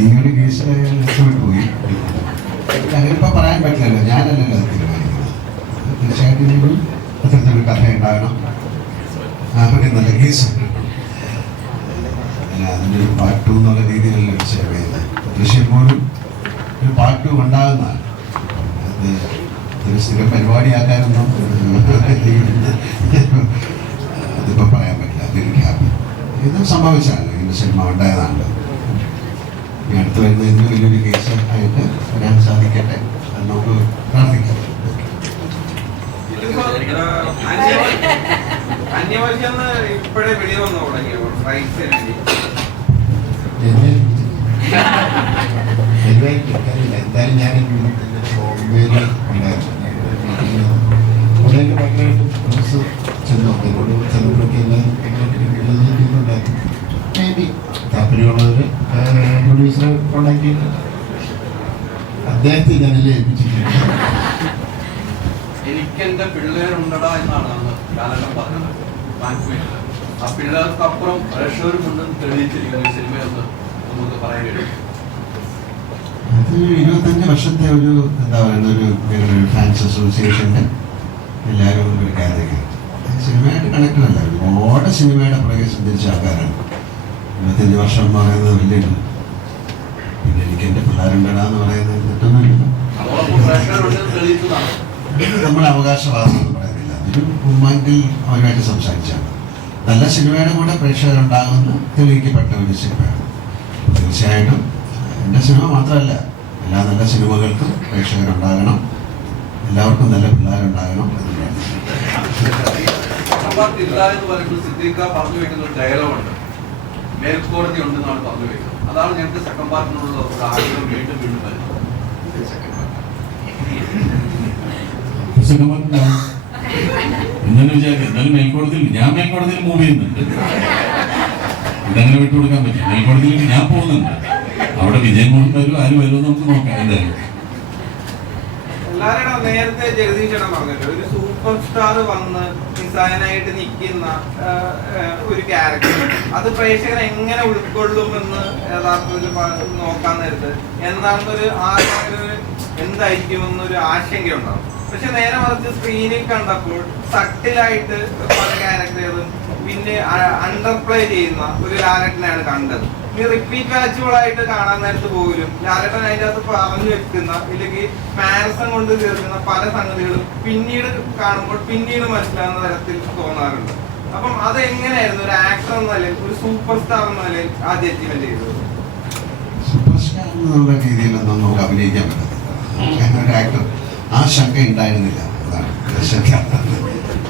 ഈ ഒരു കേസിൽ രക്ഷപ്പെട്ടു പോയി. അങ്ങനിപ്പോൾ പറയാൻ പറ്റില്ലല്ലോ, ഞാനല്ലല്ലോ അത് തീരുമാനിക്കുന്നത്. തീർച്ചയായിട്ടും ഇനിയും അത്തരത്തിലൊരു കഥ ഉണ്ടാകണം, ഒരു നല്ല കേസ്. അതിൻ്റെ ഒരു പാർട്ട് 2 എന്നുള്ള രീതിയിലല്ല സേവ് ചെയ്യുന്നത്. ദൃശ്യം പോലും ഒരു പാർട്ട് 2 ഉണ്ടാകുന്നതാണ്. അത് ഒരു സ്ഥിരം പരിപാടിയാക്കാനൊന്നും അതിപ്പോൾ പറയാൻ പറ്റില്ല. അതെനിക്ക് ഹാപ്പി. ഇത് സംഭവിച്ചാണല്ലോ, ഇങ്ങനെ സിനിമ ഉണ്ടായതാണല്ലോ. ഇനി അടുത്ത് വരുന്ന ഇതിന് വലിയൊരു കേസ് ആയിട്ട് വരാൻ സാധിക്കട്ടെ അത് നമുക്ക് പ്രാർത്ഥിക്കാം. ഇപ്പോഴേ വെളി വന്നു തുടങ്ങിയോ എന്തായാലും ഞാൻ ബോംബെയിൽ ഉണ്ടായിരുന്നു. ഭയങ്കരമായിട്ട് ഫ്രണ്ട്സ് ചെന്നപ്പോഴൊക്കെ എല്ലാവരും മേ ബി താല്പര്യമുള്ളവർ പ്രൊഡ്യൂസർ ഉണ്ടെങ്കിൽ അദ്ദേഹത്തെ ഞാനല്ലേ ഏൽപ്പിച്ചിട്ടുണ്ട്. എനിക്ക് എന്റെ പിള്ളേരുണ്ടടാ എന്നാണ് അന്ന് കാലഘട്ടം പറഞ്ഞത്. ആ പിള്ളേർക്കപ്പുറം പ്രേക്ഷകർക്കുണ്ടെന്ന് തെളിയിച്ചിരിക്കുന്ന സിനിമയൊന്ന് നമുക്ക് പറയാൻ കഴിയും. അത് 25 വർഷത്തെ ഒരു എന്താ പറയുന്ന ഒരു ഫാൻസ് അസോസിയേഷൻ്റെ എല്ലാവരും ഒരു ഗാദറിങ്. സിനിമയായിട്ട് കണക്റ്റഡ് അല്ല, ഒരുപാട് സിനിമയുടെ പുറകെ സഞ്ചരിച്ച ആൾക്കാരാണ്. 25 വർഷം എന്ന് പറയുന്നത് വലിയൊരു. പിന്നെ എനിക്ക് എൻ്റെ പിള്ളേരുണ്ടടാന്ന് പറയുന്നത് തെറ്റൊന്നുമില്ല. നമ്മൾ അവകാശവാദം എന്ന് പറയുന്നില്ല, അതൊരു മൂവ്മെന്റിൽ അവരുമായിട്ട് സംസാരിച്ചാണ്. നല്ല സിനിമയുടെ കൂടെ പ്രേക്ഷകരുണ്ടാകുന്ന തെളിയിക്കപ്പെട്ട ഒരു സിനിമയാണ്. തീർച്ചയായിട്ടും എൻ്റെ സിനിമ മാത്രമല്ല, എല്ലാ നല്ല സിനിമകൾക്കും പ്രേക്ഷകരുണ്ടാകണം, എല്ലാവർക്കും നല്ല പിള്ളേരുണ്ടാകണം എന്ന് പറഞ്ഞു വെക്കുന്ന ഒരു ഡയലോഗുണ്ട്, മേൽക്കോടതി ഉണ്ടെന്നാണ് പറഞ്ഞു വെക്കുന്നത്. അതാണ് ഞങ്ങൾക്ക് സെക്കൻഡ് പാർട്ടിനുള്ള ഒരു ആഗ്രഹം വീണ്ടും വീണ്ടും വരുന്നത്. എന്നു വിചാരിക്കും എന്നാലും മേൽക്കോടതിയിൽ ഞാൻ മേൽക്കോടതിയിൽ മൂവ് ചെയ്യുന്നുണ്ട്. ഇതങ്ങനെ വിട്ടുകൊടുക്കാൻ പറ്റും. മേൽക്കോടതിയിലേക്ക് ഞാൻ പോകുന്നുണ്ട്. അവിടെ വിജയം കൊണ്ടുവരും ആര് വരുമെന്ന് നമുക്ക് നോക്കാം. എന്തായാലും എല്ലാവരും നേരത്തെ ജഗദീശനം പറഞ്ഞല്ലോ, ഒരു സൂപ്പർ സ്റ്റാർ വന്ന് നിസ്സായനായിട്ട് നിൽക്കുന്ന ഒരു ക്യാരക്ടർ അത് പ്രേക്ഷകൻ എങ്ങനെ ഉൾക്കൊള്ളുമെന്ന് യഥാർത്ഥത്തിൽ നോക്കാൻ നേരത്ത് എന്താണെന്നൊരു എന്തായിരിക്കുമെന്നൊരു ആശങ്ക ഉണ്ടാവും. പക്ഷെ നേരെ മറിച്ച് സ്ക്രീനിൽ കണ്ടപ്പോൾ സട്ടിലായിട്ട് പല ക്യാരക്ടറുകളും പിന്നെ അണ്ടർപ്ലേ ചെയ്യുന്ന ഒരു ലാലേട്ടനെയാണ് കണ്ടത്. ഈ റിപ്പീറ്റ് വാച്ചുകളായിട്ട് കാണാൻ നേരത്ത് പോലും ലാലേട്ടൻ അതിൻ്റെ അകത്ത് പറഞ്ഞു വെക്കുന്ന ഇല്ലെങ്കിൽ മാനസം കൊണ്ട് തീർക്കുന്ന പല സംഗതികളും പിന്നീട് കാണുമ്പോൾ പിന്നീട് മനസ്സിലാകുന്ന തരത്തിൽ തോന്നാറുണ്ട്. അപ്പം അത് എങ്ങനെയായിരുന്നു ഒരു ആക്ടർ എന്ന നിലയിൽ, ഒരു സൂപ്പർ സ്റ്റാർ എന്ന നിലയിൽ ആ ജഡ്ജ്മെന്റ് ചെയ്തത്? സൂപ്പർ സ്റ്റാർ എന്നുള്ള രീതിയിലൊന്നും നമുക്ക് അഭിനയിക്കാൻ പറ്റത്തില്ല. ഒരു ആക്ടർ ആ ശങ്ക ഉണ്ടായിരുന്നില്ല, അതാണ് ശങ്ക.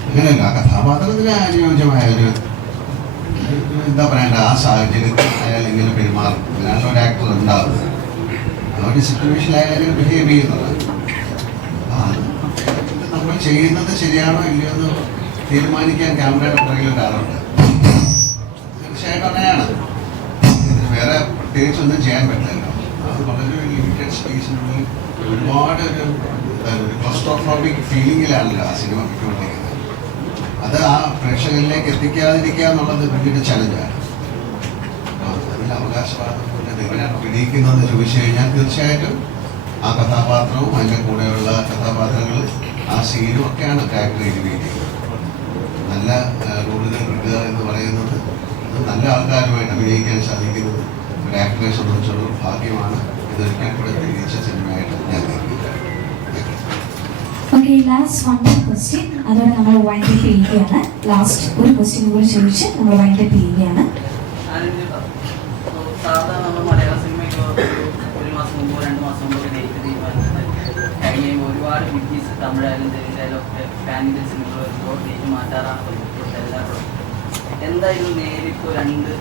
അങ്ങനെയല്ല, ആ കഥാപാത്രത്തിന് അനുയോജ്യമായ ഒരു എന്താ പറയണ്ട, ആ സാഹചര്യത്തിൽ അയാൾ എങ്ങനെ പെരുമാറും, അങ്ങനെയാണ് ഒരു ആക്ടർ ഉണ്ടാകുന്നത്. ആ ഒരു സിറ്റുവേഷനിൽ അയാൾ എങ്ങനെ ബിഹേവ് ചെയ്യുന്നതാണ്. അത് നമ്മൾ ചെയ്യുന്നത് ശരിയാണോ ഇല്ലയോ എന്ന് തീരുമാനിക്കാൻ ക്യാമറയുടെ പുറകിൽ ഒരാളുണ്ട്. തീർച്ചയായിട്ടും അങ്ങനെയാണ്. ഇതിന് വേറെ പ്രത്യേകിച്ചൊന്നും ചെയ്യാൻ പറ്റില്ലല്ലോ. അത് വളരെ ലിമിറ്റഡ് സ്പേസിനുള്ളിൽ ഒരുപാട് ഒരു ക്ലോസ്ട്രോഫോബിക് ഫീലിങ്ങിലാണല്ലോ ആ സിനിമ കിട്ടുകൊണ്ടിരിക്കുന്നത്. അത് ആ പ്രേക്ഷകരിലേക്ക് എത്തിക്കാതിരിക്കുക എന്നുള്ളത് വലിയൊരു ചലഞ്ചാണ്. അതിൽ അവകാശവാദം എങ്ങനെയാണ് പിടിക്കുന്നതെന്ന് ചോദിച്ചു കഴിഞ്ഞാൽ തീർച്ചയായിട്ടും ആ കഥാപാത്രവും അതിൻ്റെ കൂടെയുള്ള കഥാപാത്രങ്ങൾ ആ സീനും ഒക്കെയാണ് ക്യാരക്ടർ എലിവേറ്റ് ചെയ്യുന്നത്. നല്ല റോളുകൾ കിട്ടുക എന്ന് പറയുന്നത് അത് നല്ല ആൾക്കാരുമായിട്ട് അഭിനയിക്കാൻ സാധിക്കുന്നത് ഒരു ആക്ടറെ സംബന്ധിച്ചുള്ള ഒരു ഭാഗ്യമാണ്. ഇതൊരിക്കൽ കൂടെ തെളിയിച്ച സിനിമയായിട്ട് ഞാൻ കരുതുന്നു. ഓക്കെ, ലാസ്റ്റ് വൺ ക്വസ്റ്റ്യൻ, അതോടെ നമ്മൾ വൈൻഡ് അപ്പ് ചെയ്യുകയാണ്. ലാസ്റ്റ് ഒരു ക്വസ്റ്റ്യൻ കൂടി ചോദിച്ച് നമ്മൾ വൈൻഡ് അപ്പ് ചെയ്യുകയാണ്. സാധാരണ നമ്മൾ മലയാള സിനിമയ്ക്ക് ഒരു മാസം മുമ്പോ 2 മാസം മുമ്പോ ഡേറ്റ് തീരുമാനിക്കുന്നത് കഴിഞ്ഞ ഒരുപാട് വിറ്റീസ് തമിഴായാലും തെലുങ്കായാലും ഒക്കെ പാൻ ഇന്ത്യൻ സിനിമകൾ വരുമ്പോൾ ഡേറ്റ് മാറ്റാറാണ് പതിവ് എല്ലാവരും. എന്തായാലും നേരിപ്പോൾ 2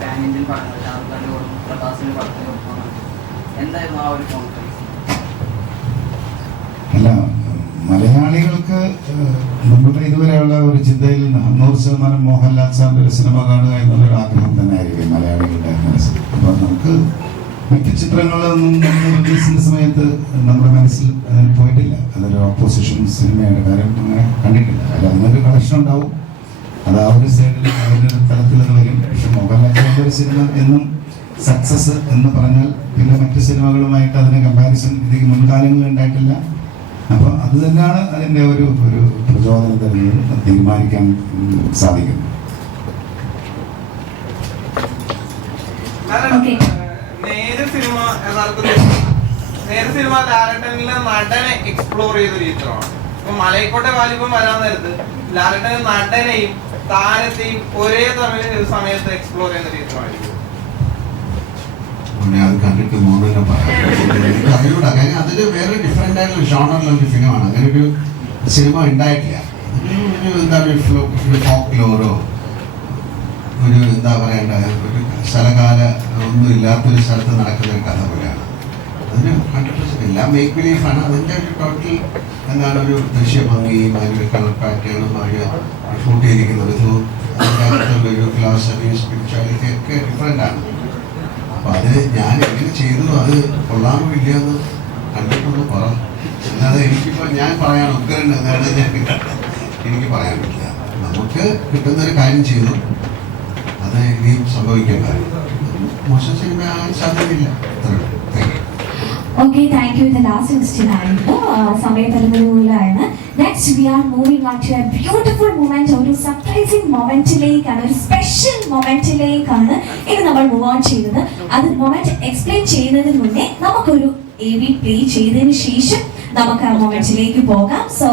പാൻ ഇന്ത്യൻ പടങ്ങൾ ഷാറുഖാനോടും പ്രഭാസിന്റെ പടത്തിനോടും എന്തായിരുന്നു ആ ഒരു കോൺഫറൻസ്? അല്ല, മലയാളികൾക്ക് നമ്മുടെ ഇതുവരെയുള്ള ഒരു ചിന്തയിൽ 100% മോഹൻലാൽ സാറിൻ്റെ ഒരു സിനിമ കാണുക എന്നുള്ളൊരു ആഗ്രഹം തന്നെ ആയിരിക്കും മലയാളികളുടെ മനസ്സിൽ. അപ്പോൾ നമുക്ക് മറ്റ് ചിത്രങ്ങളൊന്നും റിലീസിൻ്റെ സമയത്ത് നമ്മുടെ മനസ്സിൽ പോയിട്ടില്ല. അതൊരു ഓപ്പോസിഷൻ സിനിമയുടെ കാര്യം അങ്ങനെ കണ്ടിട്ടില്ല. അല്ല, അതിനൊരു കളക്ഷൻ ഉണ്ടാവും, അത് ആ ഒരു സൈഡിൽ അതിൻ്റെ തലത്തിൽ നിന്ന് വരും. പക്ഷെ മോഹൻലാൽ സാറിൻ്റെ ഒരു സിനിമ എന്നും സക്സസ് എന്ന് പറഞ്ഞാൽ പിന്നെ മറ്റു സിനിമകളുമായിട്ട് അതിന് കമ്പാരിസൺ ഇതിന് മുൻകാലങ്ങളിൽ ഉണ്ടായിട്ടില്ല. അപ്പോൾ അത് തന്നെയാണ് അതിൻ്റെ ഒരു പ്രചോദനം തരുന്നത്, തീരുമാനിക്കാൻ സാധിക്കുന്നത്. Okay. നേരെ സിനിമ ലാലേട്ടനിലെ നടനെ എക്സ്പ്ലോർ ചെയ്തൊരു ചിത്രമാണ്. ഇപ്പൊ മലൈക്കോട്ടെ വാലിബം വരാൻ നേരത്ത് ലാലേട്ടൻ നടനെയും താരത്തെയും ഒരേ സമയത്ത് എക്സ്പ്ലോർ ചെയ്യുന്ന ചിത്രമായിരിക്കും. ഞാൻ അത് കണ്ടിട്ട് മൂന്നെന്നെ പറയാം. എനിക്ക് അറിയൂടാ, കാര്യം അതിൽ വേറെ ഡിഫറെൻ്റ് ആയിട്ടുള്ള ഷോണറിലുള്ള ഫിലിമാണ്. അങ്ങനെ ഒരു സിനിമ ഉണ്ടായിട്ടില്ല. ഒരു എന്താ ഒരു ഫോക്ക് ലോറോ ഒരു എന്താ പറയണ്ട ഒരു സ്ഥലകാല ഒന്നും ഇല്ലാത്തൊരു സ്ഥലത്ത് നടക്കുന്ന ഒരു കഥ പോലെയാണ്. അതിന് 100% എല്ലാം മേക്ക് ബിലീഫാണ്. അതിൻ്റെ ഒരു ടോട്ടൽ എന്താണ് ഒരു ദൃശ്യഭംഗിയും അതിൻ്റെ കളർ പാറ്റേണും അവർ ഷൂട്ട് ചെയ്തിരിക്കുന്ന വിധവും അതിൻ്റെ അകത്തുള്ള ഒരു ഫിലോസഫി സ്പിരിച്വാലിറ്റി ഒക്കെ ഡിഫറെൻ്റാണ്. അപ്പം അത് ഞാൻ എങ്ങനെ ചെയ്തു, അത് കൊള്ളാമോ ഇല്ലയെന്ന് കണ്ടിട്ടൊന്ന് പറ. അല്ലാതെ എനിക്കിപ്പോൾ ഞാൻ പറയാൻ ഉഗ്രൻ എന്നാണ് എനിക്ക് പറയാൻ പറ്റില്ല. നമുക്ക് കിട്ടുന്നൊരു കാര്യം ചെയ്തു, അത് ഇനിയും സംഭവിക്കേണ്ടതാണ്. മോശം സിനിമ ആകാൻ സാധ്യതയില്ല. അത്രയുള്ളൂ. Okay, thank you. The last question ആയിരുന്നു സമയപരിമിതിയിലാണ്. Next we are moving on to a beautiful moment, ഒരു സർപ്രൈസിംഗ് മൊമെന്റിലേക്കാണ്, ഒരു സ്പെഷ്യൽ മൊമെന്റിലേക്കാണ് ഇനി നമ്മൾ മൂവ് ഓൺ ചെയ്യുന്നത്. അത് മൊമെന്റ് എക്സ്പ്ലെയിൻ ചെയ്യുന്നതിന് മുന്നേ നമുക്കൊരു AV പ്ലേ ചെയ്തതിന് ശേഷം നമുക്ക് ആ മൊമെന്റിലേക്ക് പോകാം. സോ